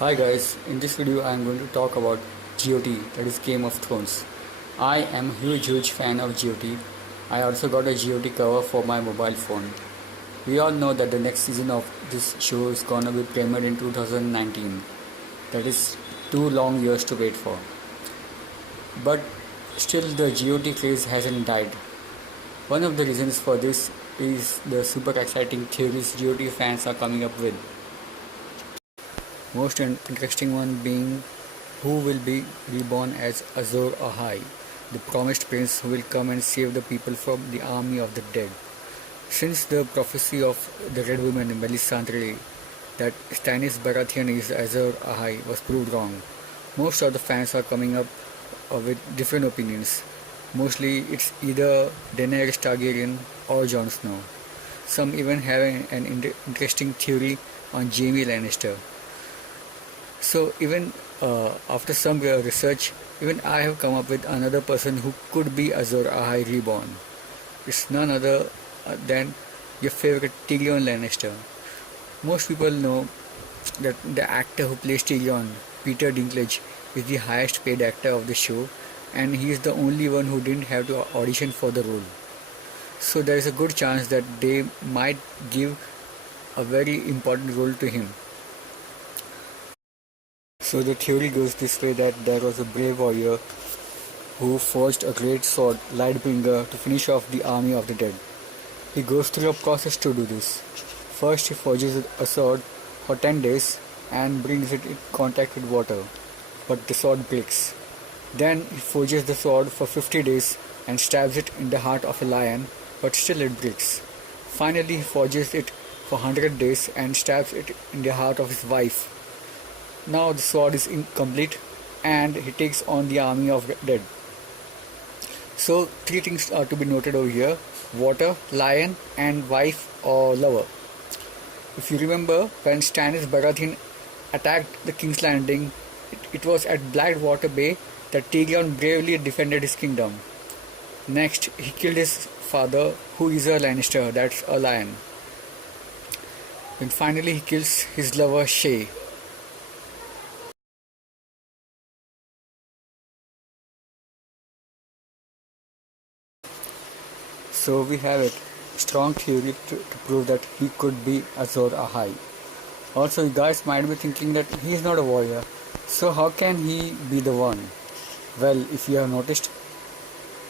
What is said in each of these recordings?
Hi guys, in this video I am going to talk about GOT, that is Game of Thrones. I am a huge fan of GOT. I also got a GOT cover for my mobile phone. We all know that the next season of this show is gonna be premiered in 2019. That is 2 long years to wait for. But still the GOT craze hasn't died. One of the reasons for this is the super exciting theories GOT fans are coming up with. Most interesting one being who will be reborn as Azor Ahai, the promised prince who will come and save the people from the army of the dead. Since the prophecy of the Red Woman Melisandre that Stannis Baratheon is Azor Ahai was proved wrong, most of the fans are coming up with different opinions. Mostly it's either Daenerys Targaryen or Jon Snow. Some even have an interesting theory on Jaime Lannister. So even after some research, even I have come up with another person who could be Azor Ahai reborn. It's none other than your favorite Tyrion Lannister. Most people know that the actor who plays Tyrion, Peter Dinklage, is the highest paid actor of the show, and he is the only one who didn't have to audition for the role. So there is a good chance that they might give a very important role to him. So the theory goes this way, that there was a brave warrior who forged a great sword, Lightbringer, to finish off the army of the dead. He goes through a process to do this. First he forges a sword for 10 days and brings it in contact with water, but the sword breaks. Then he forges the sword for 50 days and stabs it in the heart of a lion, but still it breaks. Finally he forges it for 100 days and stabs it in the heart of his wife. Now the sword is incomplete and he takes on the army of dead. So 3 things are to be noted over here: water, lion and wife or lover. If you remember, when Stannis Baratheon attacked the King's Landing, it was at Blackwater Bay that Tyrion bravely defended his kingdom. Next, he killed his father, who is a Lannister, that's a lion. Then finally he kills his lover Shae. So we have it, strong theory to prove that he could be Azor Ahai. Also, you guys might be thinking that he is not a warrior, so how can he be the one? Well, if you have noticed,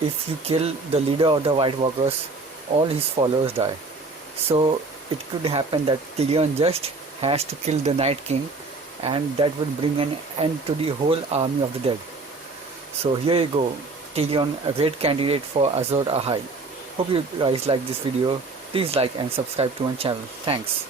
if you kill the leader of the White Walkers, all his followers die. So it could happen that Tyrion just has to kill the Night King, and that would bring an end to the whole army of the dead. So here you go, Tyrion, a great candidate for Azor Ahai. Hope you guys like this video. Please like and subscribe to my channel. Thanks.